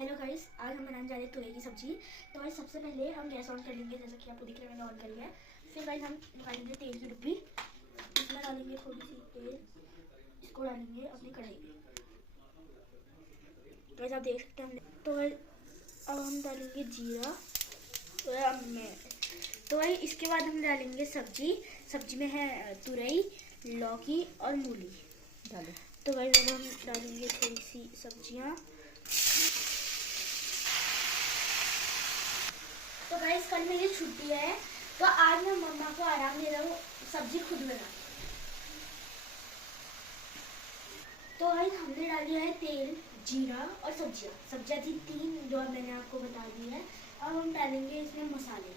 Hello guys, आज हम बनाने जा रहे हैं तुरई की सब्जी। तो गाइस सबसे पहले हम गैस ऑन कर लेंगे, जैसा कि आपको दिख रहा है मैंने ऑन कर लिया है। फिर गाइस हम निकालेंगे तेल की डुब्बी, इसमें डालेंगे थोड़ी सी तेल, इसको डालेंगे अपनी कढ़ाई में। तो गाइस आप देख सकते हैं हमने, तो गाइस अब हम डालेंगे जीरा तो गाइस इसके बाद हम डालेंगे सब्जी में है तुरई, लौकी और मूली डालें। तो गाइस अब हम डालेंगे थोड़ी सी सब्जियाँ। तो गाइस कल मेरी छुट्टी है, तो आज मैं मम्मा को आराम दे रहा हूँ सब्जी खुद बना। तो गाइस हमने डाल दिया है तेल, जीरा और सब्जियाँ थी 3 जो मैंने आपको बता दी है। अब हम डालेंगे इसमें मसाले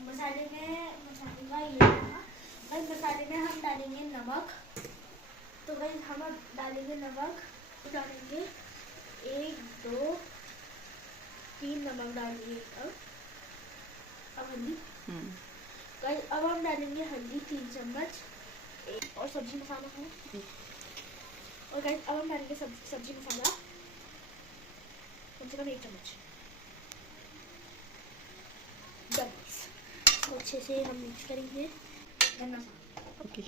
का ये था। गाइस मसाले में हम डालेंगे नमक। तो गाइस हम अब डालेंगे नमक, डालेंगे 1 2 3 नमक डालिए। अब हल्दी, गाइस अब हम डालेंगे हल्दी 3 चम्मच और सब्जी मसाला है। और गाइस अब हम डालेंगे सब्जी मसाला कम से कम 1 चम्मच। तो अच्छे से हम मिक्स करेंगे। ओके।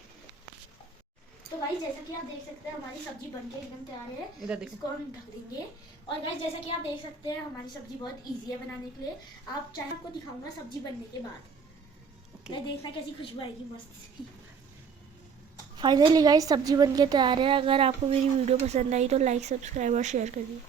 तो गाइस जैसा कि आप देख सकते हैं हमारी सब्जी बनके एकदम तैयार है। इधर देखो, इसको हम ढक देंगे। और गाइस जैसा कि आप देख सकते हैं हमारी सब्जी बहुत इजी है बनाने के लिए। आप चाहे आपको दिखाऊंगा सब्जी बनने के बाद। मैं देखना कैसी खुशबू आएगी मस्त। फाइनली गाइस सब्जी बनके तैयार है। अगर आपको मेरी वीडियो पसंद आई तो लाइक, सब्सक्राइब और शेयर करिए।